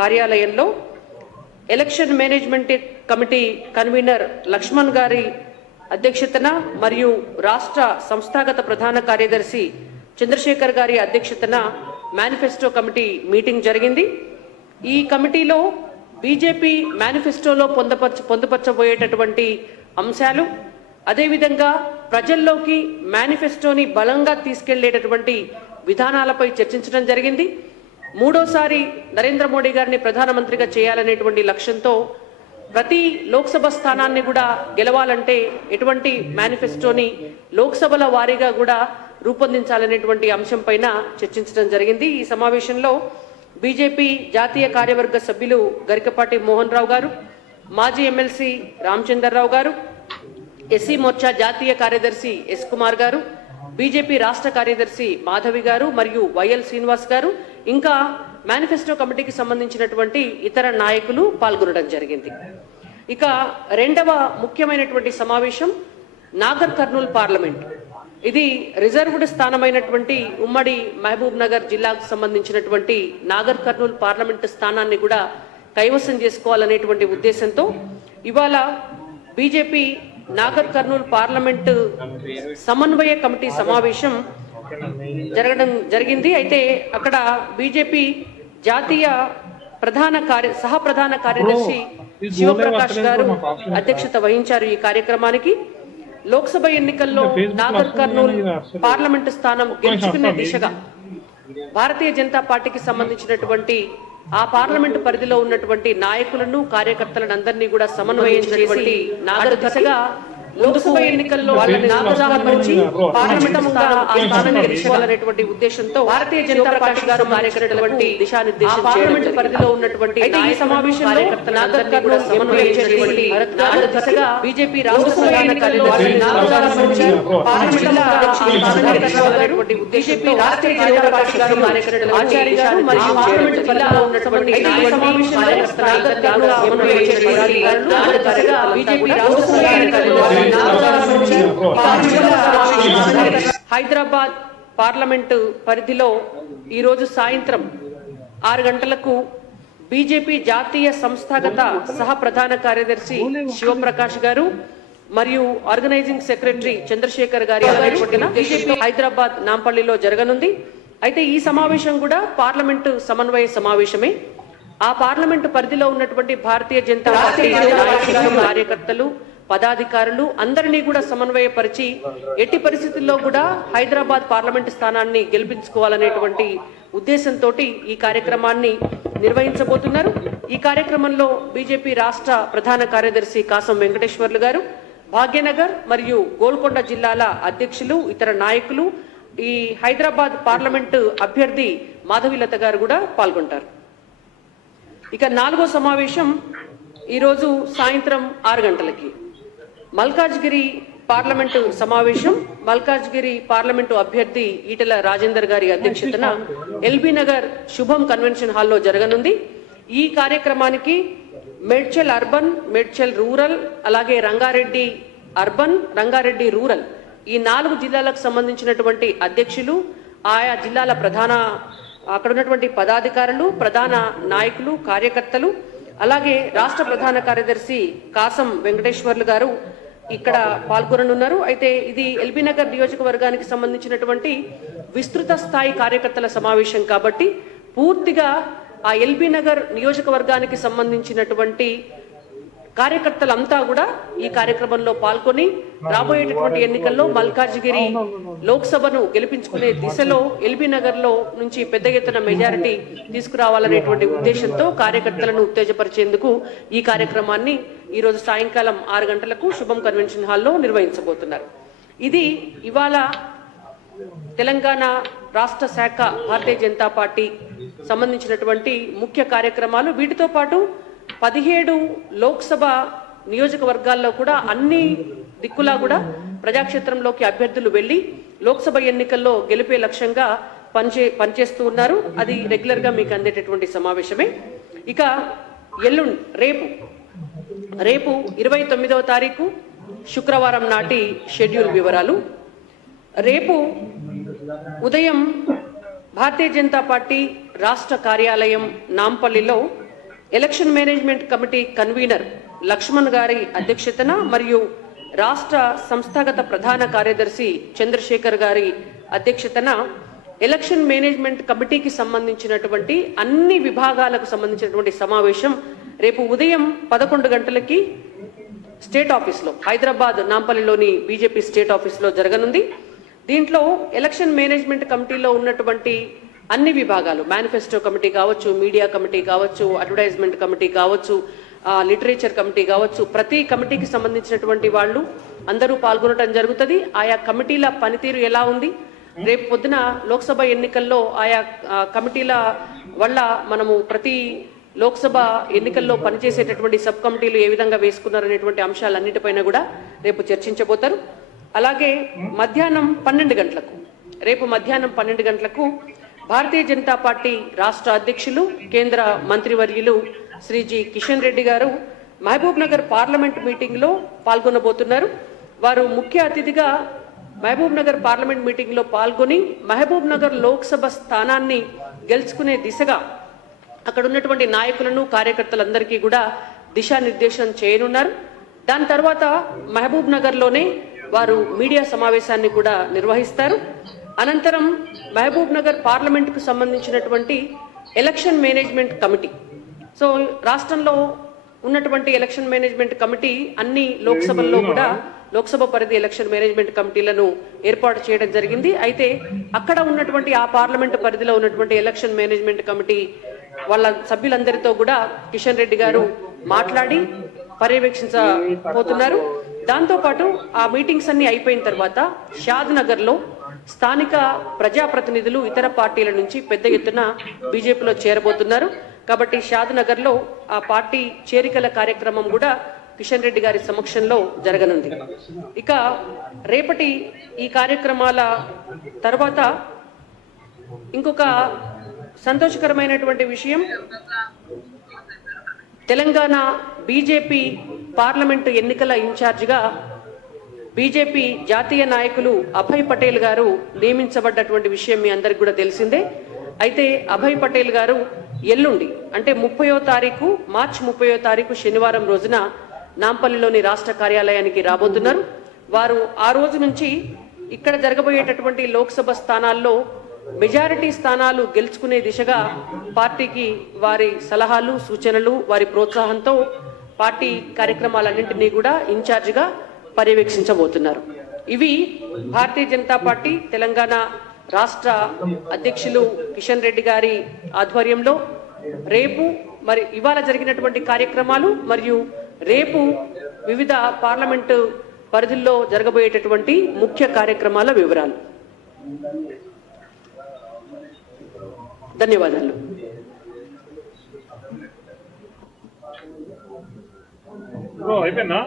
కార్యాలయంలో election management committee convener Laxman గారి అధ్యక్షతన మరియు రాష్ట్ర సంస్థాగత ప్రధాన కార్యదర్శి చంద్రశేఖర్ గారి అధ్యక్షతన మేనిఫెస్టో కమిటీ మీటింగ్ జరిగింది. ఈ కమిటీలో బీజేపీ మేనిఫెస్టోలో పొందుపరచబోయేటటువంటి అంశాలు, అదేవిధంగా ప్రజల్లోకి మేనిఫెస్టోని బలంగా తీసుకెళ్లేటటువంటి విధానాలపై చర్చించడం జరిగింది. మూడోసారి నరేంద్ర మోడీ గారిని ప్రధానమంత్రిగా చేయాలనేటువంటి లక్ష్యంతో ప్రతి లోక్సభ స్థానాన్ని కూడా గెలవాలంటే ఎటువంటి మేనిఫెస్టోని లోక్సభల వారీగా కూడా రూపొందించాలనేటువంటి అంశం పైన చర్చించడం జరిగింది. ఈ సమావేశంలో బీజేపీ జాతీయ కార్యవర్గ సభ్యులు గరికపాటి మోహన్ రావు గారు, మాజీ ఎమ్మెల్సీ రామచంద్రరావు గారు, ఎస్సీ మోర్చా జాతీయ కార్యదర్శి ఎస్ కుమార్ గారు, బీజేపీ రాష్ట్ర కార్యదర్శి మాధవి గారు మరియు వైఎల్ శ్రీనివాస్ గారు, ఇంకా మేనిఫెస్టో కమిటీకి సంబంధించినటువంటి ఇతర నాయకులు పాల్గొనడం జరిగింది. ఇక రెండవ ముఖ్యమైనటువంటి సమావేశం నాగర్ కర్నూల్ పార్లమెంట్. ఇది రిజర్వ్డ్ స్థానమైనటువంటి ఉమ్మడి మహబూబ్ నగర్ జిల్లాకు సంబంధించినటువంటి నాగర్ కర్నూల్ పార్లమెంటు స్థానాన్ని కూడా కైవసం చేసుకోవాలనేటువంటి ఉద్దేశంతో ఇవాళ బీజేపీ నాగర్ కర్నూల్ పార్లమెంటు సమన్వయ కమిటీ సమావేశం జరగడం జరిగింది. అయితే అక్కడ బీజేపీ జాతీయ సహ ప్రధాన కార్యదర్శి శివప్రకాష్ గారు అధ్యక్షత వహించారు. ఈ కార్యక్రమానికి లోక్సభ ఎన్నికల్లో నాగర్ కర్నూల్ పార్లమెంటు స్థానం గెలుచుకునే దిశగా భారతీయ జనతా పార్టీకి సంబంధించినటువంటి ఆ పార్లమెంటు పరిధిలో ఉన్నటువంటి నాయకులను, కార్యకర్తలను అందరినీ కూడా సమన్వయం చేసి నాగర్ దిశగా లోక్సభ ఎన్నికల్లో వాళ్ళని నామజాహరించి పార్లమెంటు స్థానాన్ని గెలుచుకోవాలనేటువంటి ఉద్దేశంతో భారతీయ జనతా పార్టీ గారు కార్యకర్తలటువంటి దిశానిర్దేశం పార్లమెంటు పరిధిలో ఉన్నటువంటి ఈ సమావేశంలో నాగర్ కర్నూల్ సమన్వయం చేసి నాగర్ దిశగా బీజేపీ రాష్ట్ర ప్రధాన కార్యదర్శి నామజాహరించి parliament BJP Rashtriya Janata party గారు కార్యకర్తలు ఆచార్య గారు మరియు పార్లమెంటు జిల్లాలో ఉన్నటువంటి ఈ సమావేశంలో నాగర్ కర్నూల్ సమన్వయం చేసి నాగర్ దిశగా బీజేపీ రాష్ట్ర ప్రధాన కార్యదర్శి హైదరాబాద్ పార్లమెంటు పరిధిలో ఈరోజు సాయంత్రం 6 గంటలకు బీజేపీ జాతీయ సంస్థాగత సహ ప్రధాన కార్యదర్శి శివప్రకాష్ గారు మరియు ఆర్గనైజింగ్ సెక్రటరీ చంద్రశేఖర్ గారి బీజేపీ హైదరాబాద్ నాంపల్లిలో జరగనుంది. అయితే ఈ సమావేశం కూడా పార్లమెంటు సమన్వయ సమావేశమే. ఆ పార్లమెంటు పరిధిలో ఉన్నటువంటి భారతీయ జనతా పార్టీ కార్యకర్తలు, పదాధికారులు అందరినీ కూడా సమన్వయపరిచి ఎట్టి పరిస్థితుల్లో కూడా హైదరాబాద్ పార్లమెంటు స్థానాన్ని గెలిపించుకోవాలనేటువంటి ఉద్దేశంతో ఈ కార్యక్రమాన్ని నిర్వహించబోతున్నారు. ఈ కార్యక్రమంలో బీజేపీ రాష్ట్ర ప్రధాన కార్యదర్శి కాసం వెంకటేశ్వర్లు గారు, భాగ్యనగర్ మరియు గోల్కొండ జిల్లాల అధ్యక్షులు, ఇతర నాయకులు, ఈ హైదరాబాద్ పార్లమెంటు అభ్యర్థి మాధవిలత గారు కూడా పాల్గొంటారు. ఇక 4వ సమావేశం ఈరోజు సాయంత్రం 6 గంటలకి మల్కాజ్గిరి పార్లమెంటు సమావేశం. మల్కాజ్గిరి పార్లమెంటు అభ్యర్థి ఈటెల రాజేందర్ గారి అధ్యక్షతన ఎల్బీ నగర్ శుభం కన్వెన్షన్ హాల్లో జరగనుంది. ఈ కార్యక్రమానికి మేడ్చల్ అర్బన్, మేడ్చల్ రూరల్, అలాగే రంగారెడ్డి అర్బన్, రంగారెడ్డి రూరల్ ఈ 4 జిల్లాలకు సంబంధించినటువంటి అధ్యక్షులు, ఆయా జిల్లాల అక్కడ ఉన్నటువంటి పదాధికారులు, ప్రధాన నాయకులు, కార్యకర్తలు, అలాగే రాష్ట్ర ప్రధాన కార్యదర్శి కాసం వెంకటేశ్వర్లు గారు ఇక్కడ పాల్గొననున్నారు. అయితే ఇది ఎల్బీ నగర్ నియోజకవర్గానికి సంబంధించినటువంటి విస్తృత స్థాయి కార్యకర్తల సమావేశం కాబట్టి పూర్తిగా ఆ ఎల్బీ నగర్ నియోజకవర్గానికి సంబంధించినటువంటి కార్యకర్తలంతా కూడా ఈ కార్యక్రమంలో పాల్గొని రాబోయేటటువంటి ఎన్నికల్లో మల్కాజ్గిరి లోక్సభను గెలిపించుకునే దిశలో ఎల్బీ నగర్ లో నుంచి పెద్ద ఎత్తున మెజారిటీ తీసుకురావాలనేటువంటి ఉద్దేశంతో కార్యకర్తలను ఉత్తేజపరిచేందుకు ఈ కార్యక్రమాన్ని ఈ రోజు సాయంకాలం 6 గంటలకు శుభం కన్వెన్షన్ హాల్లో నిర్వహించబోతున్నారు. ఇది ఇవాళ తెలంగాణ రాష్ట్ర శాఖ భారతీయ జనతా పార్టీ సంబంధించినటువంటి ముఖ్య కార్యక్రమాలు. వీటితో పాటు 17 లోక్సభ నియోజకవర్గాల్లో కూడా అన్ని దిక్కులా కూడా ప్రజాక్షేత్రంలోకి అభ్యర్థులు వెళ్లి లోక్సభ ఎన్నికల్లో గెలిపే లక్ష్యంగా పనిచేస్తూ ఉన్నారు. అది రెగ్యులర్ గా మీకు అందేటటువంటి సమావేశమే. ఇక రేపు 29వ తారీఖు శుక్రవారం నాటి షెడ్యూల్ వివరాలు. రేపు ఉదయం భారతీయ జనతా పార్టీ రాష్ట్ర కార్యాలయం నాంపల్లిలో election management committee convener Laxman గారి అధ్యక్షతన మరియు రాష్ట్ర సంస్థాగత ప్రధాన కార్యదర్శి చంద్రశేఖర్ గారి అధ్యక్షతన ఎలక్షన్ మేనేజ్మెంట్ కమిటీకి సంబంధించినటువంటి అన్ని విభాగాలకు సంబంధించినటువంటి సమావేశం రేపు ఉదయం 11 గంటలకి స్టేట్ ఆఫీస్లో హైదరాబాద్ నాంపల్లిలోని బీజేపీ స్టేట్ ఆఫీస్లో జరగనుంది. దీంట్లో ఎలక్షన్ మేనేజ్మెంట్ కమిటీలో ఉన్నటువంటి అన్ని విభాగాలు, మేనిఫెస్టో కమిటీ కావచ్చు, మీడియా కమిటీ కావచ్చు, అడ్వర్టైజ్మెంట్ కమిటీ కావచ్చు, లిటరేచర్ కమిటీ కావచ్చు, ప్రతి కమిటీకి సంబంధించినటువంటి వాళ్ళు అందరూ పాల్గొనడం జరుగుతుంది. ఆయా కమిటీల పనితీరు ఎలా ఉంది, రేపు పొద్దున లోక్సభ ఎన్నికల్లో ఆయా కమిటీల వల్ల మనము ప్రతి లోక్సభ ఎన్నికల్లో పనిచేసేటటువంటి సబ్ కమిటీలు ఏ విధంగా వేసుకున్నారనేటువంటి అంశాలన్నిటిపైన కూడా రేపు చర్చించబోతారు. అలాగే మధ్యాహ్నం 12 గంటలకు, రేపు మధ్యాహ్నం 12 గంటలకు భారతీయ జనతా పార్టీ రాష్ట్ర అధ్యక్షులు కేంద్ర మంత్రివర్యులు శ్రీ జి కిషన్ రెడ్డి గారు మహబూబ్ నగర్ పార్లమెంట్ మీటింగ్ లో పాల్గొనబోతున్నారు. వారు ముఖ్య అతిథిగా మహబూబ్ నగర్ పార్లమెంట్ మీటింగ్ లో పాల్గొని మహబూబ్ నగర్ లోక్సభ స్థానాన్ని గెలుచుకునే దిశగా అక్కడ ఉన్నటువంటి నాయకులను, కార్యకర్తలందరికీ కూడా దిశానిర్దేశం చేయనున్నారు. దాని తర్వాత మహబూబ్ నగర్ లోనే వారు మీడియా సమావేశాన్ని కూడా నిర్వహిస్తారు. అనంతరం మహబూబ్ నగర్ పార్లమెంట్ కు సంబంధించినటువంటి ఎలక్షన్ మేనేజ్మెంట్ కమిటీ, సో రాష్ట్రంలో ఉన్నటువంటి ఎలక్షన్ మేనేజ్మెంట్ కమిటీ అన్ని లోక్సభల్లో కూడా లోక్సభ పరిధి ఎలక్షన్ మేనేజ్మెంట్ కమిటీలను ఏర్పాటు చేయడం జరిగింది. అయితే అక్కడ ఉన్నటువంటి ఆ పార్లమెంట్ పరిధిలో ఉన్నటువంటి ఎలక్షన్ మేనేజ్మెంట్ కమిటీ వాళ్ళ సభ్యులందరితో కూడా కిషన్ రెడ్డి గారు మాట్లాడి పర్యవేక్షించబోతున్నారు. దాంతోపాటు ఆ మీటింగ్స్ అన్ని అయిపోయిన తర్వాత షాద్ నగర్ లో స్థానిక ప్రజాప్రతినిధులు ఇతర పార్టీల నుంచి పెద్ద ఎత్తున బీజేపీలో చేరబోతున్నారు. కాబట్టి షాద్ నగర్ లో ఆ పార్టీ చేరికల కార్యక్రమం కూడా కిషన్ రెడ్డి గారి సమక్షంలో జరగనుంది. ఇక రేపటి ఈ కార్యక్రమాల తర్వాత ఇంకొక సంతోషకరమైనటువంటి విషయం, తెలంగాణ బీజేపీ పార్లమెంటు ఎన్నికల ఇన్ఛార్జిగా బీజేపీ జాతీయ నాయకులు అభయ్ పటేల్ గారు నియమించబడ్డటువంటి విషయం మీ అందరికి కూడా తెలిసిందే. అయితే అభయ్ పటేల్ గారు ఎల్లుండి అంటే 30వ తారీఖు, మార్చి 30వ తారీఖు శనివారం రోజున నాంపల్లిలోని రాష్ట్ర కార్యాలయానికి రాబోతున్నారు. వారు ఆ రోజు నుంచి ఇక్కడ జరగబోయేటటువంటి లోక్సభ స్థానాల్లో మెజారిటీ స్థానాలు గెలుచుకునే దిశగా పార్టీకి వారి సలహాలు, సూచనలు, వారి ప్రోత్సాహంతో పార్టీ కార్యక్రమాలన్నింటినీ కూడా ఇన్ఛార్జిగా పర్యవేక్షించబోతున్నారు. ఇవి భారతీయ జనతా పార్టీ తెలంగాణ రాష్ట్ర అధ్యక్షులు కిషన్ రెడ్డి గారి ఆధ్వర్యంలో రేపు మరి ఇవాళ జరిగినటువంటి కార్యక్రమాలు మరియు రేపు వివిధ పార్లమెంటు పరిధుల్లో జరగబోయేటటువంటి ముఖ్య కార్యక్రమాల వివరాలు. ధన్యవాదాలు. అయిపోయిందా?